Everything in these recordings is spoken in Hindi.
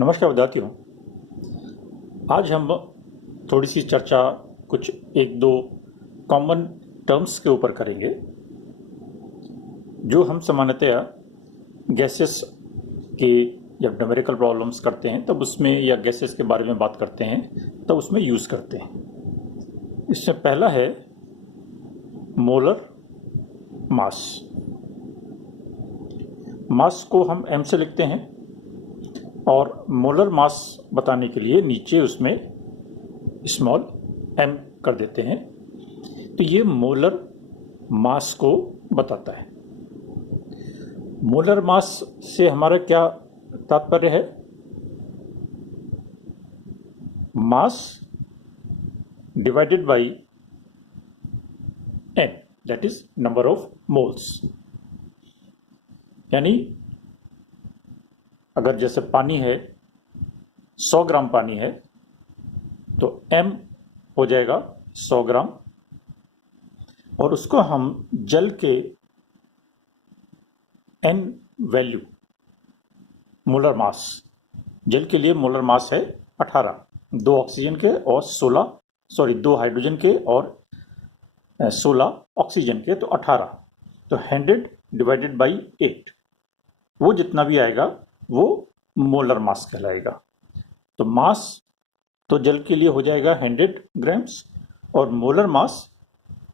नमस्कार विद्यार्थियों। आज हम थोड़ी सी चर्चा कुछ एक दो कॉमन टर्म्स के ऊपर करेंगे जो हम सामान्यतया गैसेस के जब न्यूमेरिकल प्रॉब्लम्स करते हैं तब उसमें या गैसेस के बारे में बात करते हैं तब उसमें यूज़ करते हैं। इसमें पहला है मोलर मास। मास को हम m से लिखते हैं और मोलर मास बताने के लिए नीचे उसमें स्मॉल m कर देते हैं, तो ये मोलर मास को बताता है। मोलर मास से हमारा क्या तात्पर्य है? Mass divided by n, that is number of moles. यानी अगर जैसे पानी है, 100 ग्राम पानी है तो m हो जाएगा 100 ग्राम, और उसको हम जल के n वैल्यू मोलर मास, जल के लिए मोलर मास है 18, 2 ऑक्सीजन के और 2 हाइड्रोजन के और 16 ऑक्सीजन के, तो 18, तो 100 डिवाइडेड बाई 8, वो जितना भी आएगा वो मोलर मास कहलाएगा। तो मास तो जल के लिए हो जाएगा 100 ग्राम्स और मोलर मास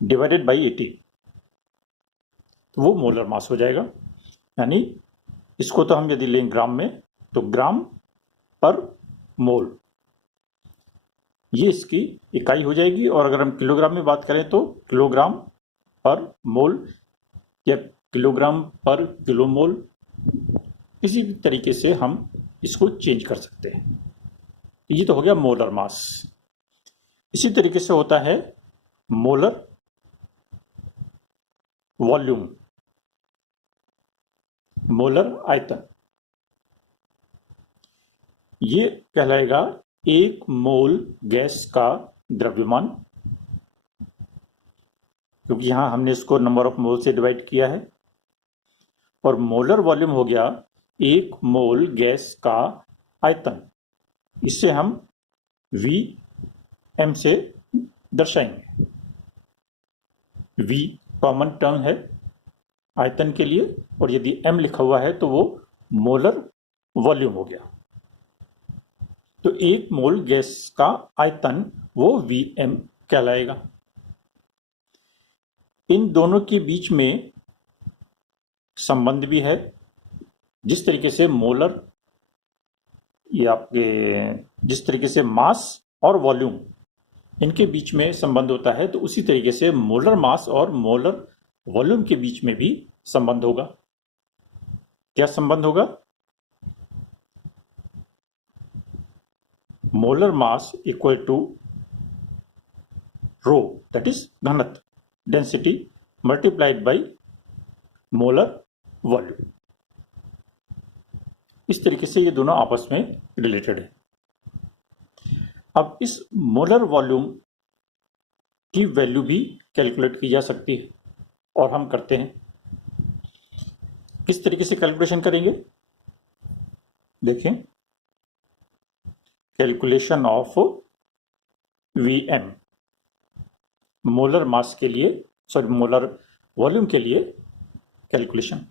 डिवाइडेड बाई 80, तो वो मोलर मास हो जाएगा। यानी इसको तो हम यदि लें ग्राम में तो ग्राम पर मोल, ये इसकी इकाई हो जाएगी। और अगर हम किलोग्राम में बात करें तो किलोग्राम पर मोल या किलोग्राम पर किलोमोल, किसी भी तरीके से हम इसको चेंज कर सकते हैं। ये तो हो गया मोलर मास। इसी तरीके से होता है मोलर वॉल्यूम, मोलर आयतन। ये कहलाएगा 1 मोल गैस का द्रव्यमान, क्योंकि यहां हमने इसको नंबर ऑफ मोल से डिवाइड किया है। और मोलर वॉल्यूम हो गया 1 मोल गैस का आयतन। इसे हम वी एम से दर्शाएंगे। वी कॉमन टर्म है आयतन के लिए, और यदि m लिखा हुआ है तो वो मोलर वॉल्यूम हो गया। तो 1 मोल गैस का आयतन वो Vm कहलाएगा। इन दोनों के बीच में संबंध भी है। जिस तरीके से मोलर या जिस तरीके से मास और वॉल्यूम इनके बीच में संबंध होता है, तो उसी तरीके से मोलर मास और मोलर वॉल्यूम के बीच में भी संबंध होगा। क्या संबंध होगा? Molar mass equal to rho, that is घनत्व, density multiplied by molar volume. इस तरीके से ये दोनों आपस में रिलेटेड है। अब इस मोलर वॉल्यूम की वैल्यू भी कैलकुलेट की जा सकती है, और हम करते हैं। किस तरीके से कैलकुलेशन करेंगे? देखें, calculation of Vm, molar mass के लिए, सॉरी मोलर वॉल्यूम के लिए कैलकुलेशन।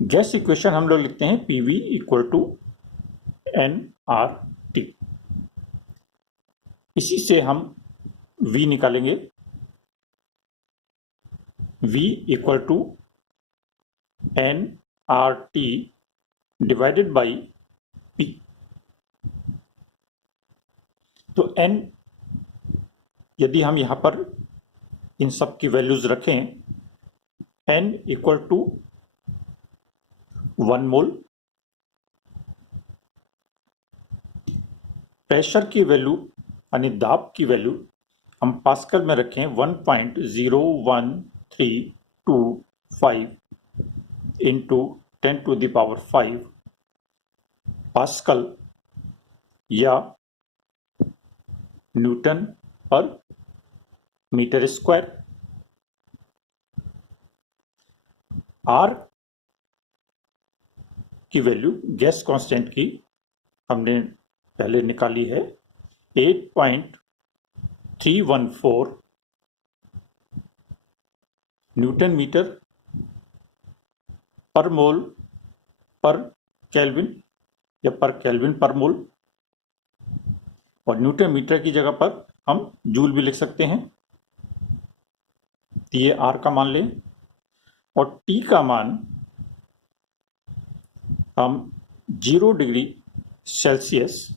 गैस इक्वेशन हम लोग लिखते हैं PV इक्वल टू nRT। इसी से हम V निकालेंगे। V equal to nRT divided by P। तो n यदि हम यहां पर इन सब की वैल्यूज रखें, n equal to 1 mole, pressure की वैल्यू यानी दाब की वैल्यू हम पास्कल में रखें 1.01325 इंटू 10⁵ पास्कल या newton per metre square. R की वैल्यू गैस कांस्टेंट की हमने पहले निकाली है 8.314 न्यूटन मीटर पर मोल पर केल्विन या पर केल्विन पर मोल, और न्यूटन मीटर की जगह पर हम जूल भी लिख सकते हैं। तो ये आर का मान लें और टी का मान हम 0 डिग्री सेल्सियस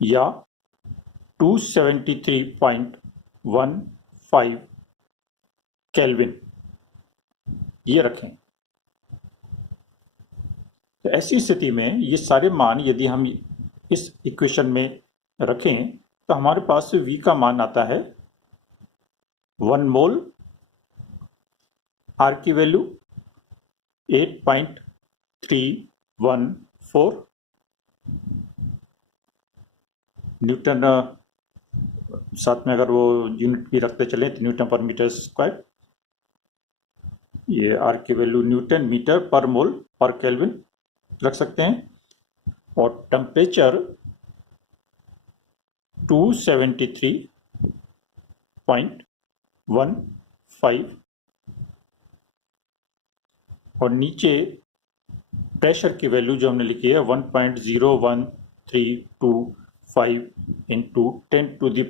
या 273.15 केल्विन ये रखें। तो ऐसी स्थिति में ये सारे मान यदि हम इस इक्वेशन में रखें तो हमारे पास V का मान आता है 1 मोल, R की वैल्यू 8.314 न्यूटन, साथ में अगर वो यूनिट भी रखते चले तो न्यूटन पर मीटर स्क्वायर, ये R की वैल्यू न्यूटन मीटर पर मोल पर केल्विन रख सकते हैं, और टेम्परेचर 273.15 और नीचे प्रेशर की वैल्यू जो हमने लिखी है 1.01325 इंटू 10⁵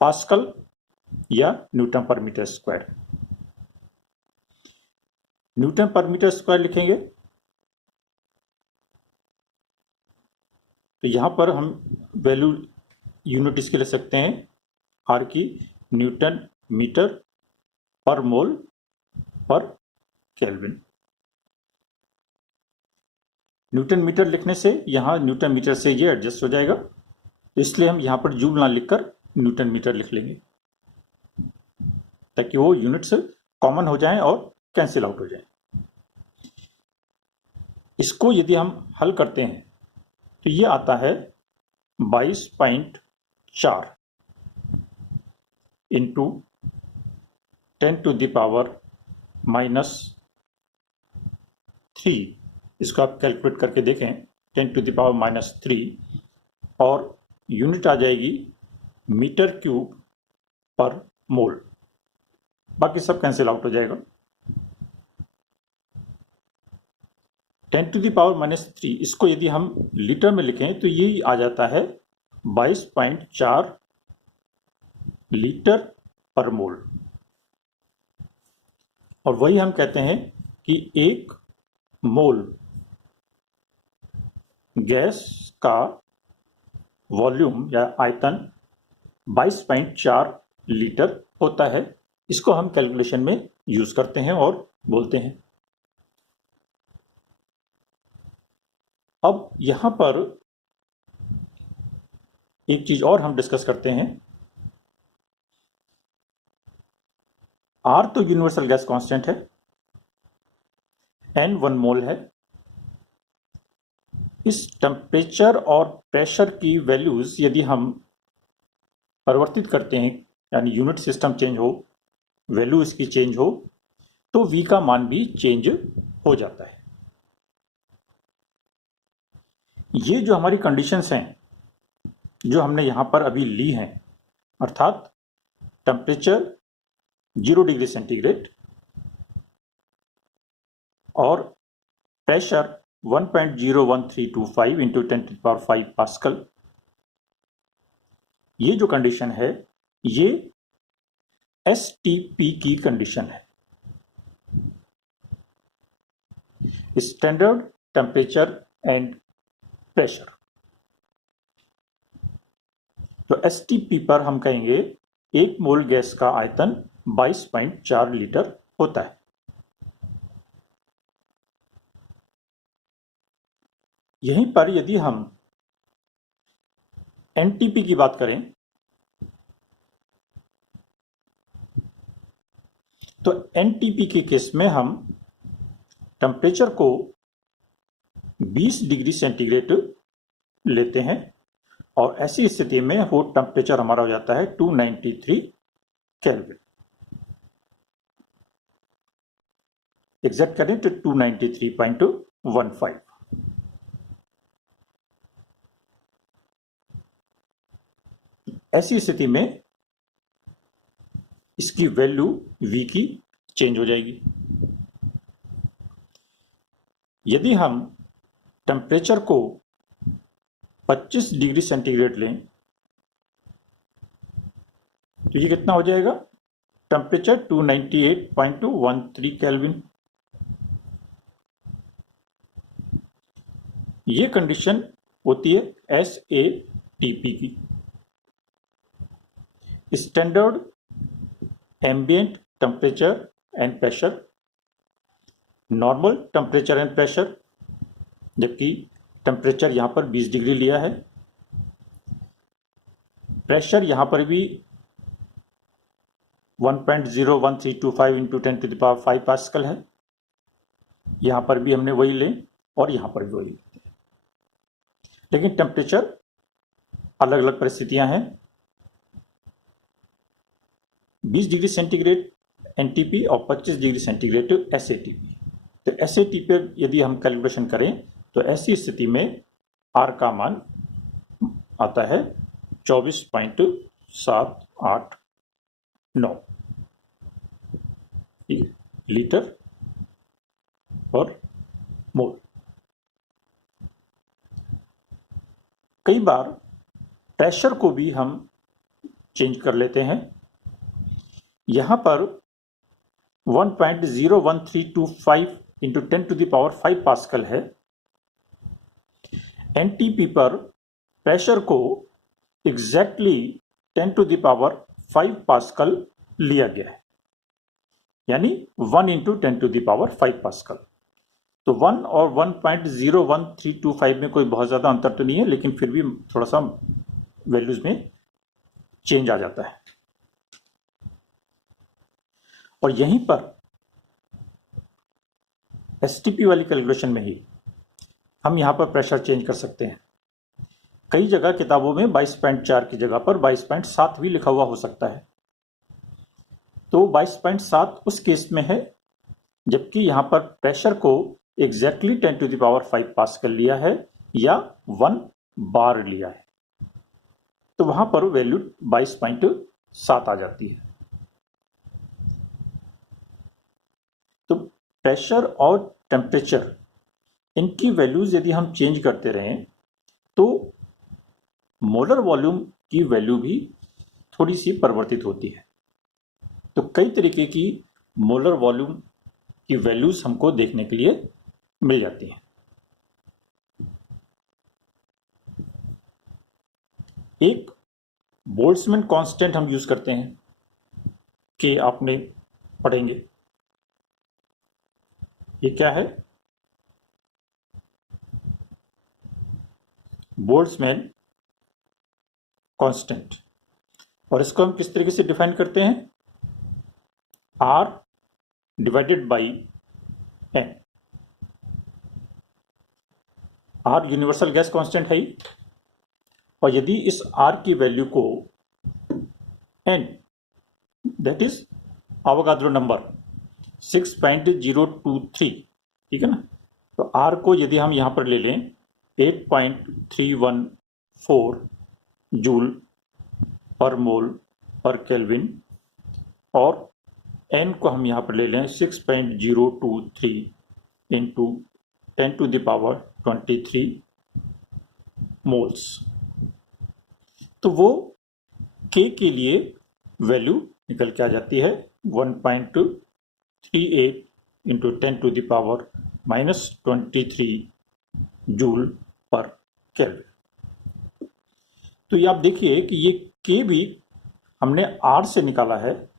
पास्कल या newton per metre square. Newton per metre square लिखेंगे तो यहां पर हम वैल्यू यूनिट इसके ले सकते हैं आर की न्यूटन मीटर पर मोल पर केल्विन। न्यूटन मीटर लिखने से यहां न्यूटन मीटर से ये एडजस्ट हो जाएगा, तो इसलिए हम यहां पर जूल ना लिखकर न्यूटन मीटर लिख लेंगे ताकि वो यूनिट्स कॉमन हो जाएं और कैंसिल आउट हो जाएं। इसको यदि हम हल करते हैं तो ये आता है 22.4 इंटू 10⁻⁻3। इसको आप कैलकुलेट करके देखें 10⁻⁻3 और यूनिट आ जाएगी मीटर क्यूब पर मोल, बाकी सब कैंसिल आउट हो जाएगा। 10⁻⁻3 इसको यदि हम लीटर में लिखें तो ये आ जाता है 22.4 लीटर पर मोल, और वही हम कहते हैं कि 1 मोल गैस का वॉल्यूम या आयतन 22.4 लीटर होता है। इसको हम कैलकुलेशन में यूज करते हैं और बोलते हैं। अब यहां पर एक चीज और हम डिस्कस करते हैं। R तो यूनिवर्सल गैस कांस्टेंट है, N 1 मोल है। इस टेम्परेचर और प्रेशर की वैल्यूज यदि हम परिवर्तित करते हैं, यानी यूनिट सिस्टम चेंज हो, वैल्यू इसकी चेंज हो, तो V का मान भी चेंज हो जाता है। ये जो हमारी कंडीशंस हैं जो हमने यहां पर अभी ली हैं, अर्थात टेम्परेचर 0 डिग्री सेंटीग्रेड और प्रेशर 1.01325 इंटू 10⁵ पास्कल, ये जो कंडीशन है ये STP की कंडीशन है, स्टैंडर्ड टेम्परेचर एंड प्रेशर। तो STP पर हम कहेंगे 1 मोल गैस का आयतन 22.4 लीटर होता है। यहीं पर यदि हम NTP की बात करें तो NTP के केस में हम टेम्परेचर को 20 डिग्री सेंटीग्रेड लेते हैं, और ऐसी स्थिति में वो टेम्परेचर हमारा हो जाता है 293 केल्विन। एग्जैक्ट करें तो 293.15। ऐसी स्थिति में इसकी वैल्यू V की चेंज हो जाएगी। यदि हम टेम्परेचर को 25 डिग्री सेंटीग्रेड लें तो ये कितना हो जाएगा? Temperature 298.213 kelvin. ये कंडीशन होती है SATP की, standard ambient temperature and pressure, normal temperature and pressure, जबकि टेम्परेचर यहां पर 20 डिग्री लिया है। प्रेशर यहां पर भी 1.01325 into 10 to the power 5 pascal है। यहां पर भी हमने वही लें और यहां पर भी वही लें, लेकिन टेम्परेचर अलग अलग परिस्थितियां हैं। 20 डिग्री सेंटीग्रेड एनटीपी और 25 डिग्री सेंटीग्रेड एसएटीपी। तो एसएटीपी पर यदि हम कैलकुलेशन करें तो ऐसी स्थिति में आर का मान आता है 24.789 लीटर और मोल। कई बार प्रेशर को भी हम चेंज कर लेते हैं। यहां पर 1.01325 into 10 to the power 5 pascal है। एनटीपी पर प्रेशर को exactly 10 to the power 5 pascal लिया गया है, यानी 1 into 10 to the power 5 pascal. तो 1 और 1.01325 में कोई बहुत ज्यादा अंतर तो नहीं है, लेकिन फिर भी थोड़ा सा वैल्यूज में चेंज आ जाता है। और यहीं पर एसटीपी वाली कैलकुलेशन में ही हम यहां पर प्रेशर चेंज कर सकते हैं। कई जगह किताबों में 22.4 की जगह पर 22.7 भी लिखा हुआ हो सकता है। तो 22.7 उस केस में है जबकि यहां पर प्रेशर को exactly 10 to the power 5 pascal लिया है या 1 बार लिया है, तो वहां पर वैल्यू 22.7 आ जाती है। तो प्रेशर और टेम्परेचर, इनकी वैल्यूज यदि हम चेंज करते रहें तो मोलर वॉल्यूम की वैल्यू भी थोड़ी सी परिवर्तित होती है। तो कई तरीके की मोलर वॉल्यूम की वैल्यूज हमको देखने के लिए मिल जाती हैं। एक बोल्ट्जमैन कांस्टेंट हम यूज करते हैं कि आपने पढ़ेंगे। ये क्या है? Boltzmann constant. और इसको हम किस तरीके से डिफाइन करते हैं? R divided by N। R universal gas constant है ही, और यदि इस R की वैल्यू को N, that is Avogadro number 6.023, ठीक है ना, तो R को यदि हम यहां पर ले लें 8.314 जूल पर मोल पर केल्विन, और N को हम यहां पर ले लें 6.023 into 10 to the power 23 moles, तो वो K के लिए वैल्यू निकल के आ जाती है 1.38 into 10 to the power -23 joule per kelvin. तो ये आप देखिए कि ये K भी हमने R से निकाला है।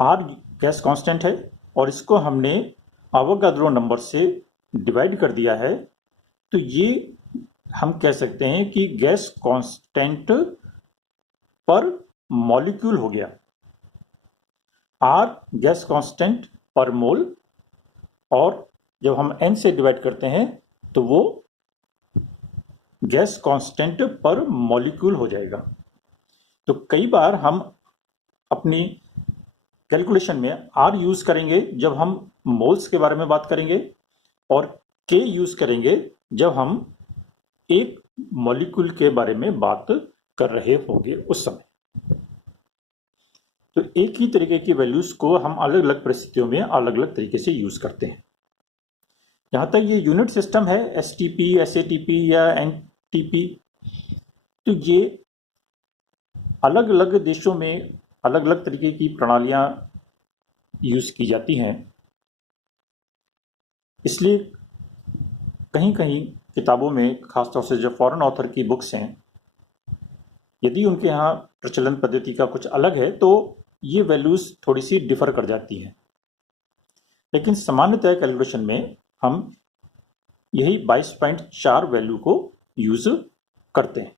R गैस कांस्टेंट है और इसको हमने अवोगाद्रो नंबर से डिवाइड कर दिया है, तो ये हम कह सकते हैं कि गैस कांस्टेंट पर मॉलिक्यूल हो गया। R गैस कांस्टेंट पर मोल, और जब हम N से डिवाइड करते हैं तो वो गैस कांस्टेंट पर मॉलिक्यूल हो जाएगा। तो कई बार हम अपनी कैलकुलेशन में आर यूज करेंगे जब हम मोल्स के बारे में बात करेंगे, और के यूज करेंगे जब हम एक मॉलिक्यूल के बारे में बात कर रहे होंगे उस समय। तो एक ही तरीके की वैल्यूज को हम अलग अलग परिस्थितियों में अलग अलग तरीके से यूज करते हैं। जहां तक ये यूनिट सिस्टम है, एसटीपी, एसएटीपी या एनटीपी, तो ये अलग अलग देशों में अलग अलग तरीके की प्रणालियां यूज की जाती हैं। इसलिए कहीं कहीं किताबों में, खासतौर से जो फॉरेन ऑथर की बुक्स हैं, यदि उनके यहाँ प्रचलन पद्धति का कुछ अलग है तो ये वैल्यूज थोड़ी सी डिफर कर जाती हैं। लेकिन सामान्यतः कैलकुलेशन में हम यही 22.4 वैल्यू को यूज करते हैं।